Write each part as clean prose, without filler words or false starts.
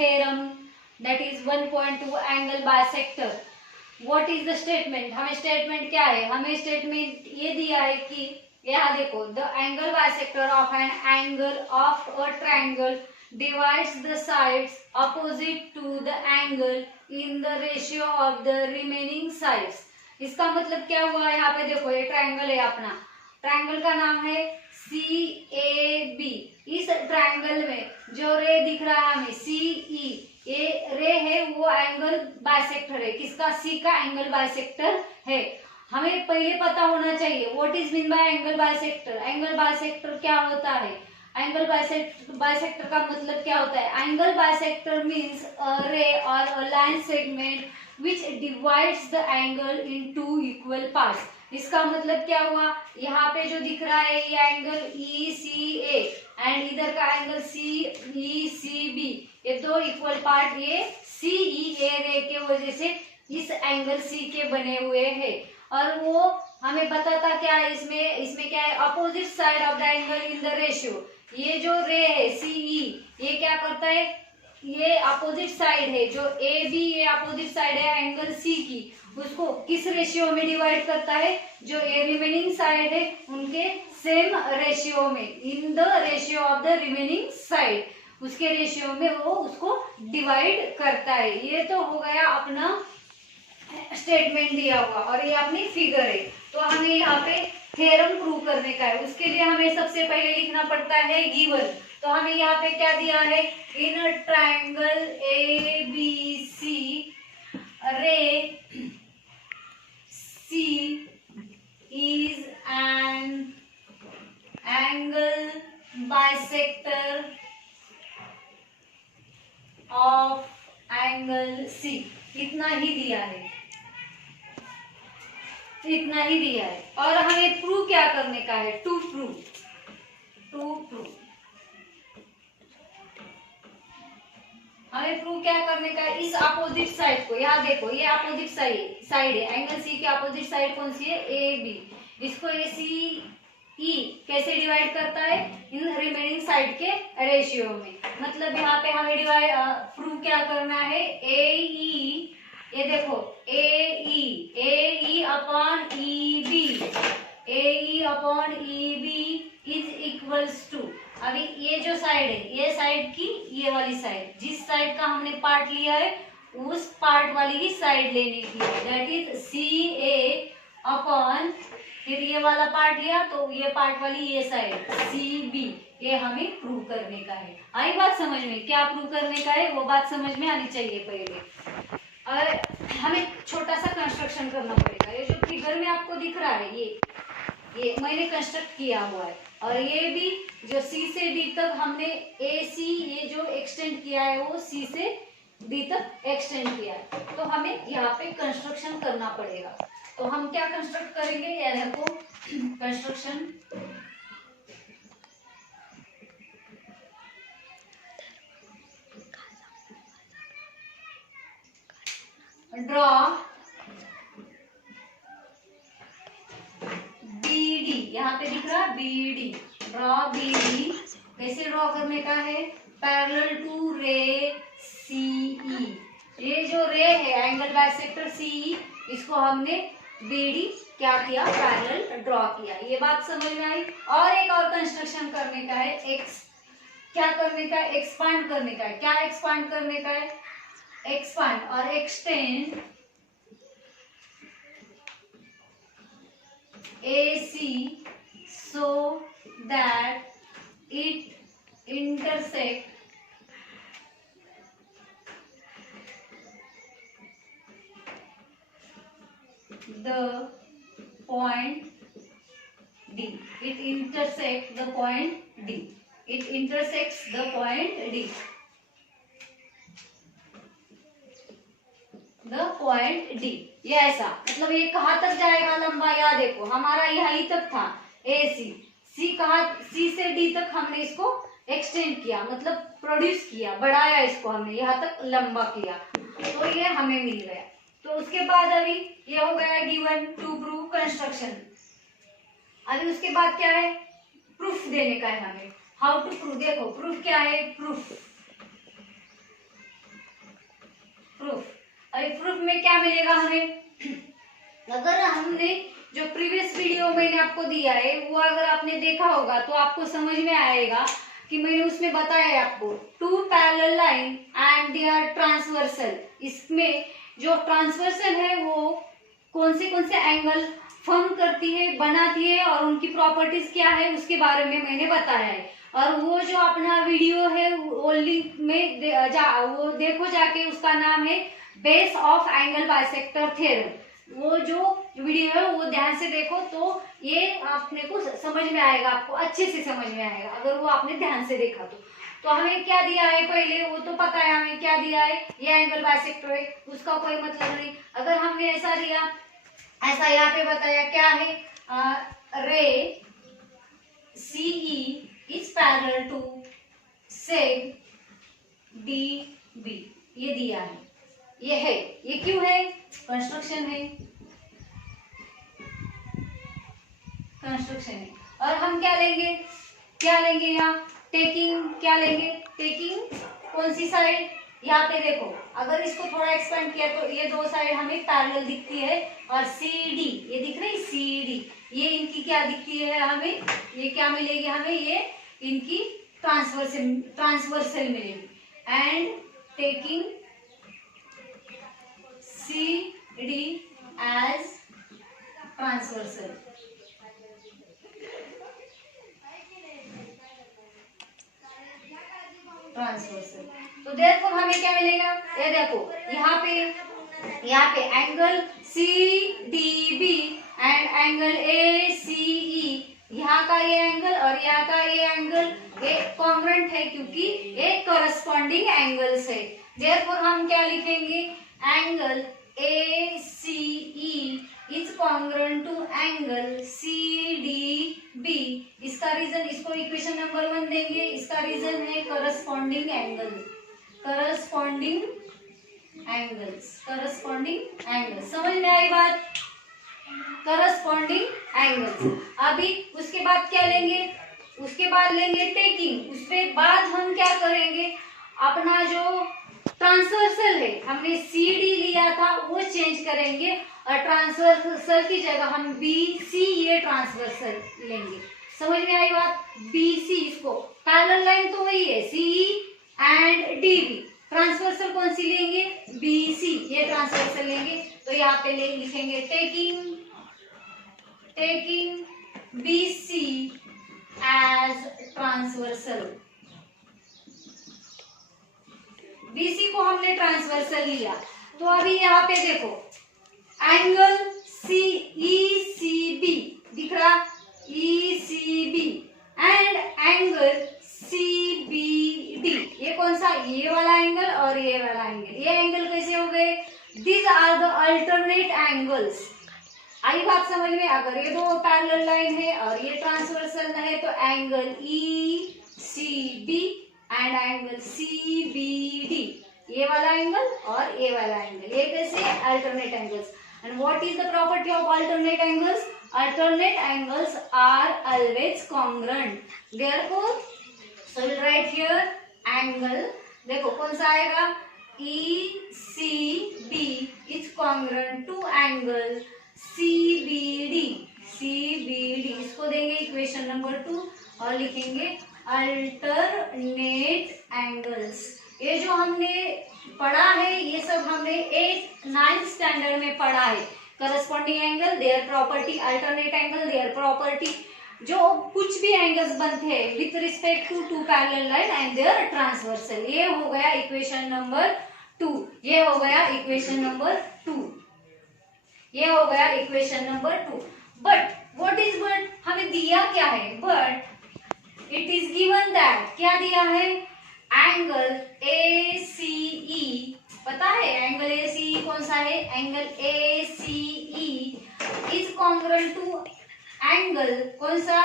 theorem, that is 1.2 angle bisector. What is the statement? हमें statement क्या है? हमें स्टेटमेंट ये दिया है कि यहाँ देखो, the angle bisector of an angle of a triangle divides the sides opposite to the angle in the ratio of the remaining sides. इसका मतलब क्या हुआ? यहाँ पे देखो, ये ट्रायंगल है अपना, ट्रायंगल का नाम है CAB. इस ट्रायंगल में जो रे दिख रहा है हमें CE, ये रे है वो एंगल बाइसेक्टर है. किसका? C का एंगल बाइसेक्टर है. हमें पहले पता होना चाहिए what is mean by angle bisector. Angle bisector क्या होता है? एंगल बाइसेक्टर का मतलब क्या होता है? Angle bisector means a ray और a line segment which divides the angle in two equal parts. इसका मतलब क्या हुआ? यहाँ पे जो दिख रहा है ये एंगल ECA एंड इधर का एंगल CECB, ये दो इक्वल पार्ट ये CEA रे के वजह से इस एंगल C के बने हुए हैं. और वो हमें पता था क्या है इसमें क्या है? Opposite side of the angle in the ratio. ये जो रे है CE, ये क्या करता है? ये अपोजिट साइड है, जो AB ये अपोजिट साइड है एंगल C की, उसको किस रेशियो में डिवाइड करता है? जो ये रिमेनिंग साइड है उनके सेम रेशियो में, in the ratio of the remaining side, उसके रेशियो में वो उसको डिवाइड करता है. ये तो हो गया अपना स्टेटमेंट दिया हुआ और ये अपनी फिगर है. तो हमें यहाँ पे थ्योरम प्रूव करने का है. उसके लिए हमें सबसे पहले लिखना पड़ता है गिवन. तो हमें यहाँ पे क्या दिया है? इन अ ट्रायंगल ABC रे C is an angle bisector of angle C. इतना ही दिया है, इतना ही दिया है. और हमें प्रूव क्या करने का है? टू प्रूव हमें प्रूव क्या करने का है? इस अपोजिट साइड को, यहाँ देखो ये अपोजिट साइड है, एंगल C की अपोजिट साइड कौन सी है? AB. इसको ACE कैसे डिवाइड करता है? इन रिमेनिंग साइड के रेशियो में. मतलब यहाँ पे हमें प्रूव क्या करना है? AE, ये देखो AE upon EB is equals to, अभी ये जो साइड है, ये साइड की ये वाली साइड, जिस साइड का हमने पार्ट लिया है उस पार्ट वाली ही साइड लेने की है, दैट इज CA अपॉन, फिर ये वाला पार्ट लिया तो ये पार्ट वाली ये साइड CB. ये हमें प्रूव करने का है. आई बात समझ में? क्या प्रूव करने का है वो बात समझ में आनी चाहिए पहले. और हमें छोटा सा कंस्ट्रक्शन करना पड़ेगा. ये जो फिगर में आपको दिख रहा है ये मैंने कंस्ट्रक्ट किया हुआ है. और ये भी जो C से D तक हमने AC ये जो एक्सटेंड किया है वो C से D तक एक्सटेंड किया है. तो हमें यहाँ पे कंस्ट्रक्शन करना पड़ेगा. तो हम क्या कंस्ट्रक्ट करेंगे? या देखो कंस्ट्रक्शन, ड्रॉ BD, यहाँ पे दिख रहा BD, ड्रॉ BD. कैसे ड्रॉ करने का है? पैरेलल टू रे CE. ये जो रे है एंगल बाइसेक्टर CE, इसको हमने BD क्या किया? पैरेलल ड्रॉ किया. ये बात समझ में आई. और एक और कंस्ट्रक्शन करने का है, क्या करने का है? एक्सपांड करने का है. क्या एक्सपांड करने का है? एक्सपांड और extend AC so that it intersect the point D. It intersects the point D. It intersects the point D. The point D. ये ऐसा मतलब ये कहाँ तक जाएगा लंबा? या देखो हमारा यहीं तक था AC. C से D तक हमने इसको एक्सटेंड किया, मतलब प्रोड्यूस किया, बढ़ाया इसको हमने, यहाँ तक लंबा किया. तो ये हमें मिल गया. तो उसके बाद अभी ये हो गया गिवन टू प्रूव कंस्ट्रक्शन. अभी उसके बाद क्या है? प्रूफ देने का है हमें. How to prove. देखो प्रूफ क्या है? प्रूफ में क्या मिलेगा हमें, अगर हमने जो प्रीवियस वीडियो मैंने आपको दिया है वो अगर आपने देखा होगा तो आपको समझ में आएगा कि मैंने उसमें बताया है आपको two parallel line and they are transversal. इसमें जो ट्रांसवर्सल है वो कौन से एंगल फॉर्म करती है, बनाती है और उनकी प्रॉपर्टीज क्या है उसके बारे में मैंने बताया है। और वो जो अपना वीडियो है वो लिंक में वो देखो जाके, उसका नाम है base of angle bisector theorem. वो जो वीडियो है वो ध्यान से देखो तो ये आपने को समझ में आएगा, आपको अच्छे से समझ में आएगा अगर वो आपने ध्यान से देखा तो हमें क्या दिया है पहले वो तो पता है हमें क्या दिया है, ये एंगल बाइसेक्टर है, उसका कोई मतलब नहीं। अगर हमने ऐसा दिया, ऐसा यहाँ पे बताया क्या है, ray CE is parallel to seg DB, ये दिया है, ये है, ये क्यों है, कंस्ट्रक्शन है, कंस्ट्रक्शन है। और हम क्या लेंगे, क्या लेंगे यहाँ टेकिंग, क्या लेंगे टेकिंग कौन सी साइड, यहाँ पे देखो अगर इसको थोड़ा एक्सपेंड किया तो ये दो साइड हमें पैरेलल दिखती है और CD ये दिख रही CD, ये इनकी क्या दिखती है हमें, ये क्या मिलेगी हमें, ये इनकी ट्रांसवर्सल मिलेगी। And taking CD as transversal, transversal, तो देयरफॉर हमें क्या मिलेगा, ये देखो यहाँ पे angle CDB and angle ACE, यहाँ का ये एंगल और यहाँ का ये एंगल ये कॉन्ग्रुएंट है क्योंकि ये कॉरेस्पॉन्डिंग एंगल्स है। देयरफॉर हम क्या लिखेंगे, angle ACE is congruent to angle CDB। इसका रीजन, इसको इक्वेशन नंबर 1 देंगे, इसका रीजन है corresponding angle, corresponding angles, corresponding angles, समझ में आई बात, करस्पॉन्डिंग एंगल्स। अभी उसके बाद क्या लेंगे, उसके बाद लेंगे टेकिंग, उसके बाद हम क्या करेंगे, अपना जो ट्रांसवर्सल है हमने CD लिया था वो चेंज करेंगे और ट्रांसवर्सल की जगह हम BC ये ट्रांसवर्सल लेंगे, समझ में आई बात, BC, इसको पैरेलल लाइन तो वही है CE एंड DB, ट्रांसवर्सल कौन सी लेंगे BC, ये ट्रांसवर्सल लेंगे। तो यहाँ पे लिखेंगे taking BC as transversal, BC को हमने ट्रांसवर्सल लिया। तो अभी यहाँ पे देखो एंगल ECB दिख रहा, ECB एंड एंगल CBD, ये कौन सा, ये वाला एंगल और ये वाला एंगल, ये एंगल कैसे हो गए, these are the alternate angles. आई बात समझ में, अगर ये दो पैरेलल लाइन है और ये ट्रांसवर्सल है तो angle ECB and angle CBD, ये वाला एंगल और ये वाला एंगल, ये कैसे alternate angles. And what is the property of alternate angles, alternate angles are always congruent, therefore so will write here angle, देखो कौन सा आएगा, ECB is congruent to angle CBD, इसको देंगे इक्वेशन नंबर 2 और लिखेंगे अल्टरनेट एंगल्स। ये जो हमने पढ़ा है ये सब हमने 9th स्टैंडर्ड में पढ़ा है, corresponding angle, their property, alternate angle, their property, जो कुछ भी एंगल्स बनते हैं with respect to two parallel line and their transversal. ये हो गया इक्वेशन नंबर 2, ये हो गया इक्वेशन नंबर 2, ये हो गया equation number 2। But what is but, हमें दिया क्या है, but it is given that, क्या दिया है, एंगल ACE, पता है एंगल ACE कौन सा है, angle ACE is congruent to angle कौन सा,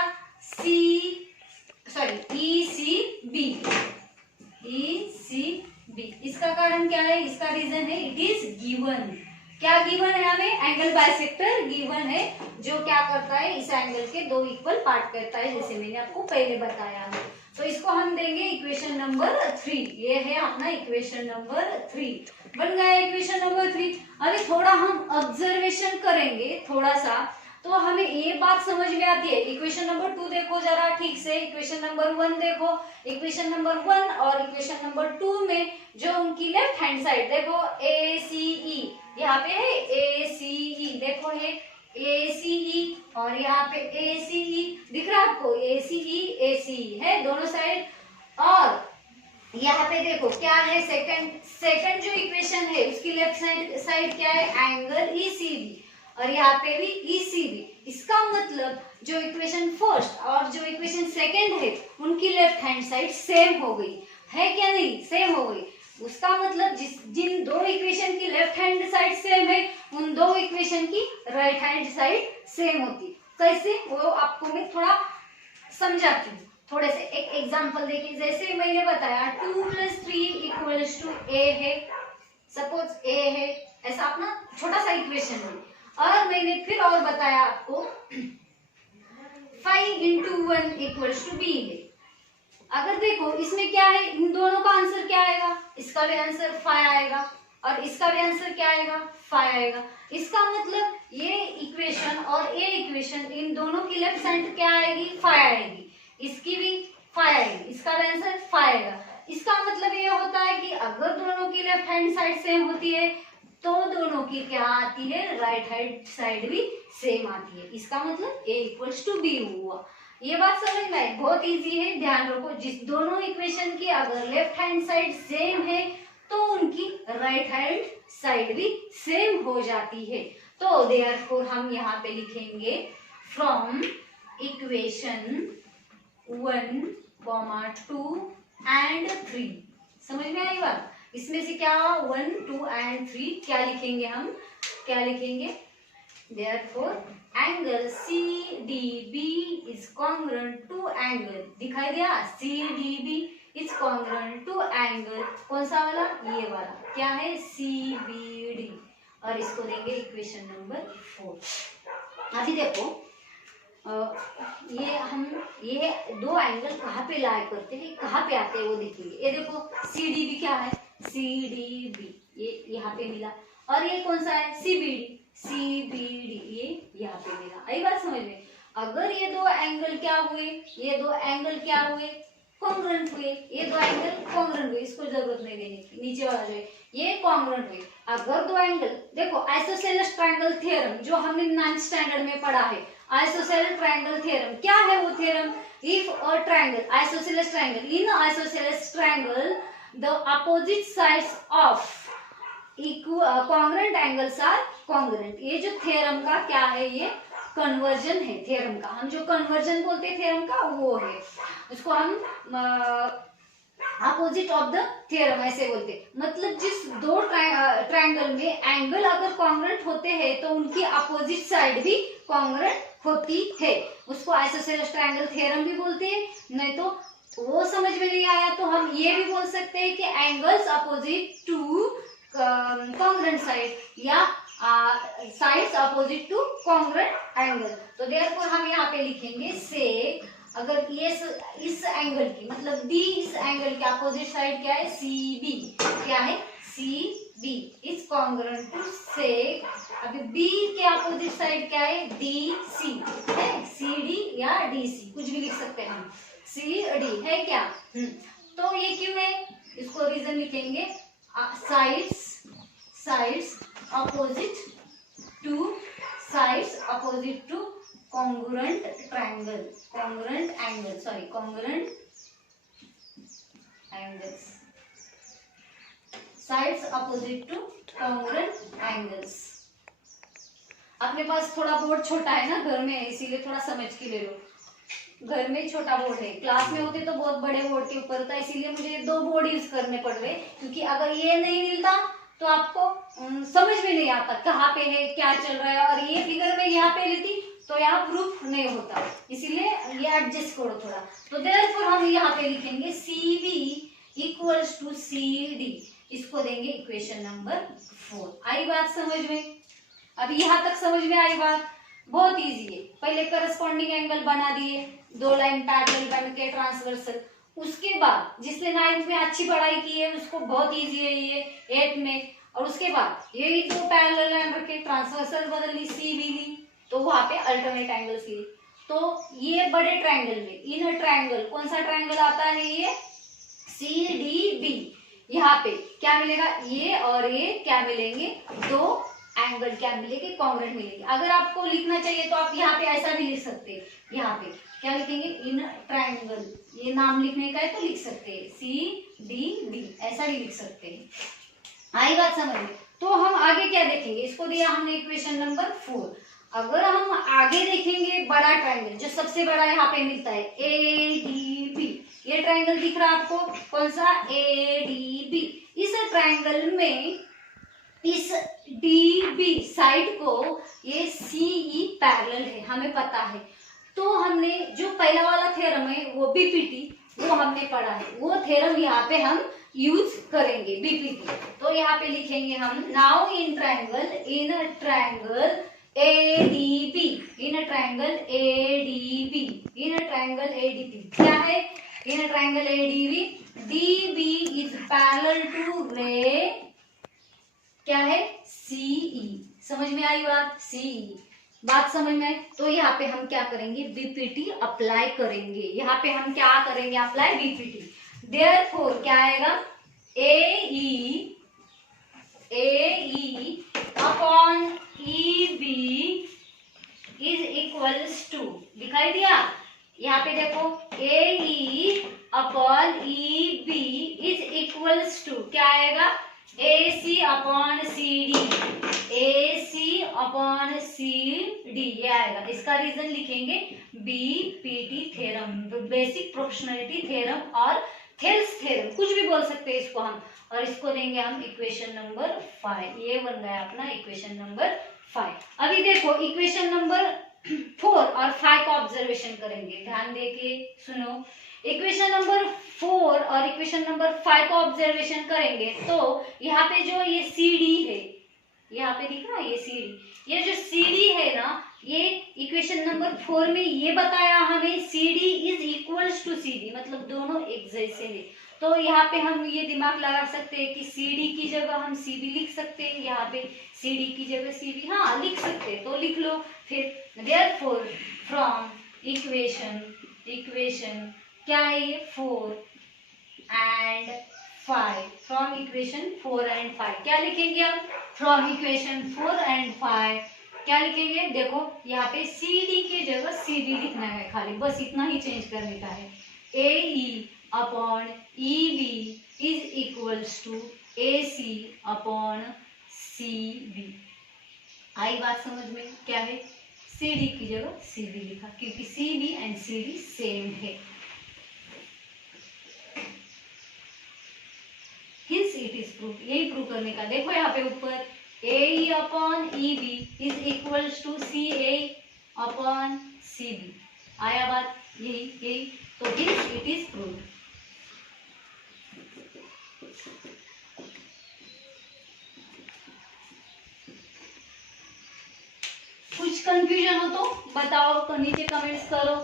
ECB, इसका कारण क्या है, इसका रीजन है इट इज गिवन, क्या गिवन है हमें, एंगल बाइसेक्टर गिवन है जो क्या करता है, इस एंगल के दो इक्वल पार्ट करता है, जैसे मैंने आपको पहले बताया है। तो इसको हम देंगे इक्वेशन नंबर 3। ये है अपना इक्वेशन नंबर 3, बन गया इक्वेशन नंबर 3। अभी थोड़ा हम ऑब्जर्वेशन करेंगे थोड़ा सा, तो हमें ये बात समझ में आती है। इक्वेशन नंबर 2 देखो जरा ठीक से, इक्वेशन नंबर 1 देखो। इक्वेशन नंबर 1 और इक्वेशन नंबर 2 में जो उनकी लेफ्ट हैंड साइड देखो ACE, यहाँ पे है ACE, देखो है ACE और यहाँ पे ACE दिख रहा है आपको, ACE है दोनों साइड। और यहाँ पे देखो क्या है, सेकंड जो इक्वेशन है उसकी लेफ्ट साइड क्या है, एंगल ECB, और यहाँ पे भी ECB। इसका मतलब जो इक्वेशन फर्स्ट और जो इक्वेशन सेकंड है उनकी लेफ्ट हैंड साइड सेम हो गई है, क्या नहीं, सेम हो गई। उसका मतलब जिन दो इक्वेशन की लेफ्ट हैंड साइड सेम है उन दो इक्वेशन की राइट हैंड साइड सेम होती। कैसे, वो आपको मैं थोड़ा समझाती हूँ। थोड़े से एक एग्जांपल देखिए, जैसे मैंने बताया 2 + 3 = A है, सपोज A है, ऐसा अपना छोटा सा इक्वेशन है। और मैंने फिर और बताया आपको 5 × 1 = B है। अगर देखो इसमें क्या है, इन दोनों का आंसर क्या आएगा, इसका भी आंसर 5 आएगा और इसका भी आंसर क्या आएगा, 5 आएगा। इसका मतलब ये इक्वेशन और ये इक्वेशन, इन दोनों की लेफ्ट साइड क्या आएगी, 5 आएगी, इसकी भी 5 आएगी, इसका भी आंसर 5 आएगा। इसका मतलब ये होता है कि अगर दोनों की लेफ्ट हैंड साइड सेम होती है तो दोनों की क्या आती है, राइट हैंड साइड भी सेम आती है। इसका मतलब A = B हुआ। ये बात समझ में आई, बहुत इजी है, ध्यान रखो। जिस दोनों इक्वेशन की अगर लेफ्ट हैंड साइड सेम है तो उनकी राइट हैंड साइड भी सेम हो जाती है। तो देयरफॉर हम यहाँ पे लिखेंगे फ्रॉम इक्वेशन 1, 2 and 3। समझ में आई बात? इसमें से क्या 1, 2 and 3 क्या लिखेंगे हम, क्या लिखेंगे, therefore angle CDB is congruent to angle, दिखाई दिया, CDB is congruent to angle, कौन सा वाला, ये वाला क्या है, CBD, और इसको देंगे इक्वेशन नंबर 4। अभी देखो ये दो एंगल कहाँ पे लाई करते हैं, कहाँ पे आते हैं वो देखेंगे। ये देखो CDB क्या है, CDB ये यहाँ पे मिला, और ये कौन सा है, CBD ये यहाँ पे मिला। आई बात समझ में? अगर ये दो एंगल क्या हुए, ये दो एंगल क्या हुए, कॉन्ग्रुएंट हुए, ये दो एंगल कॉन्ग्रुएंट हुए, इसको जरूरत नहीं देने की, नीचे वाला जो है ये कॉन्ग्रुएंट हुए। अगर दो एंगल देखो, आइसोसेलेस ट्रायंगल थ्योरम जो हमने 9th स्टैंडर्ड में पढ़ा है, आइसोसेलेस ट्रायंगल थ्योरम क्या है वो theorem, if a triangle, isosceles triangle, in isosceles triangle the opposite sides of congruent angles are congruent. ये जो थ्योरम का क्या है, ये कन्वर्जन है थ्योरम का। हम जो कन्वर्जन बोलते हैं थ्योरम का वो है, उसको हम अपोजिट ऑफ द थ्योरम ऐसे बोलते हैं। मतलब जिस दो ट्रायंगल में एंगल अगर कॉन्ग्रुएंट होते हैं तो उनकी अपोजिट साइड भी कॉन्ग्रुएंट होती है, उसको आइसोसेलेस ट्रायंगल थ्योरम भी बोलते हैं। नहीं तो वो समझ में नहीं आया तो हम ये भी बोल सकते हैं कि angles opposite to congruent side, या sides opposite to congruent angle. तो देयरफॉर हम यहाँ पे लिखेंगे से, अगर ये इस एंगल की मतलब डी, इस एंगल के अपोजिट साइड क्या है, CB, क्या है, CB इज कॉन्ग्रुएंट टू सेक। अभी B के अपोजिट साइड क्या है, DC है, CD या DC कुछ भी लिख सकते हैं हम, CD है क्या। तो ये क्यों है, इसको रीजन लिखेंगे, sides opposite to congruent angles, sides opposite to congruent angles। अपने पास थोड़ा बोर्ड छोटा है ना घर में, इसीलिए थोड़ा समझ के ले लो। घर में छोटा बोर्ड है, क्लास में होते तो बहुत बड़े बोर्ड के ऊपर था, इसीलिए मुझे 2 बोर्ड यूज करने पड़ रहे, क्योंकि अगर ये नहीं मिलता तो आपको समझ में नहीं आता कहाँ पे है, क्या चल रहा है। और ये फिगर में यहाँ पे लेती तो यहाँ प्रूफ नहीं होता, इसीलिए ये एडजस्ट करो थोड़ा। तो देयरफॉर हम यहाँ पे लिखेंगे CB = CD, इसको देंगे इक्वेशन नंबर 4। आई बात समझ में? अभी यहाँ तक समझ में आई बात? बहुत इजी है। पहले करस्पॉन्डिंग एंगल बना दिए, 2 लाइन पैरेलल बन के ट्रांसवर्सल, उसके बाद जिसने 9th में अच्छी पढ़ाई की है उसको बहुत इजी है ये 8th में। और उसके बाद ये दो पैरेलल लाइन रखे, ट्रांसवर्सल बदल ली, सी भी ली, तो वहां पे अल्टरनेट एंगल्स लिए। तो ये बड़े ट्रायंगल में इनर ट्रायंगल कौन सा ट्रायंगल आता है, ये सी डी बी। यहाँ पे क्या मिलेगा, ये और ये क्या मिलेंगे, दो एंगल क्या मिलेंगे, कॉन्ग्रुएंट मिलेंगे। अगर आपको लिखना चाहिए तो आप यहाँ पे ऐसा भी लिख सकते हैं, यहाँ पे क्या लिखेंगे, इन ट्रायंगल, ये नाम लिखने का है तो लिख सकते हैं सी डी बी, ऐसा भी लिख सकते हैं। आई बात समझ में। तो हम आगे क्या देखेंगे, इसको दिया हमने इक्वेशन नंबर 4। अगर हम आगे देखेंगे बड़ा ट्रायंगल जो सबसे बड़ा यहाँ पे मिलता है ए डी बी, ये ट्रायंगल दिख रहा है आपको, कौन सा, ए डी बी। इस ट्रायंगल में इस डी बी साइड को ये सी ई पैरेलल है, हमें पता है। तो हमने जो पहला वाला थ्योरम है वो बीपीटी, वो हमने पढ़ा है, वो थ्योरम यहाँ पे हम यूज करेंगे बीपीटी। तो यहाँ पे लिखेंगे हम, now in triangle ADB, in triangle ADB, in triangle ADB क्या है, in triangle ADB, DB is parallel to ray क्या है, CE। समझ में आई बात, CE बात समझ में आई। तो यहाँ पे हम क्या करेंगे, बीपीटी अप्लाई करेंगे, यहाँ पे हम क्या करेंगे, अप्लाई बीपीटी। देयरफॉर क्या आएगा, AE upon EB is equals to, दिखाई दिया, यहाँ पे देखो AE upon EB is equals to क्या आएगा, AC upon CD, AC upon CD ये आएगा। इसका रीजन लिखेंगे BPT theorem, basic proportionality theorem और थेल्स थ्योरम, कुछ भी बोल सकते हैं इसको हम। और इसको देंगे हम इक्वेशन नंबर 5। ये बन गया अपना इक्वेशन नंबर 5। अभी देखो इक्वेशन नंबर 4 और 5 का ऑब्जर्वेशन करेंगे, ध्यान देके सुनो। इक्वेशन नंबर 4 और इक्वेशन नंबर 5 का ऑब्जर्वेशन करेंगे तो यहाँ पे जो ये CD है, यहाँ पे दिख रहा है ये CD, ये जो CD है ना, ये इक्वेशन नंबर 4 में ये बताया हमें CD is equals to CD, मतलब दोनों एक जैसे हैं। तो यहाँ पे हम ये दिमाग लगा सकते हैं कि CD की जगह हम CB लिख सकते हैं, यहाँ पे CD की जगह CB हाँ लिख सकते हैं, तो लिख लो फिर। देयरफॉर फ्रॉम इक्वेशन क्या है ये 4 एंड 5, फ्रॉम इक्वेशन 4 एंड 5 क्या लिखेंगे हम, फ्रॉम इक्वेशन 4 एंड 5 क्या लिखेंगे, देखो यहाँ पे CD की जगह CB लिखना है खाली, बस इतना ही चेंज करने का है। AE upon EB is equals to AC upon CB। आई बात समझ में, क्या है, CD की जगह CB लिखा क्योंकि CB एंड CD सेम है। हिंस इट इज प्रूफ, यही प्रूव करने का। देखो यहाँ पे ऊपर AE upon EB is equals to CA upon CB, आया बात, यही। तो हिंस इट इज प्रूफ। कुछ कंफ्यूजन हो तो बताओ, तो नीचे कमेंट्स करो।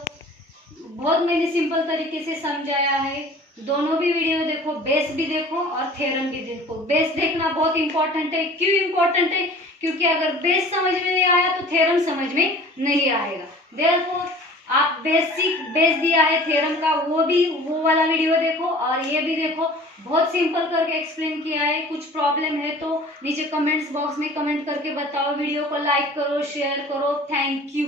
बहुत मैंने सिंपल तरीके से समझाया है, दोनों भी वीडियो देखो, बेस भी देखो और थ्योरम भी देखो। बेस देखना बहुत इंपॉर्टेंट है, क्यों इंपॉर्टेंट है, क्योंकि अगर बेस समझ में नहीं आया तो थ्योरम समझ में नहीं आएगा। देयरफॉर आप बेसिक बेस दिया है थ्योरम का, वो वाला वीडियो देखो और ये भी देखो, बहुत सिंपल करके एक्सप्लेन किया है। कुछ प्रॉब्लम है तो नीचे कमेंट्स बॉक्स में कमेंट करके बताओ। वीडियो को लाइक करो, शेयर करो। Thank you.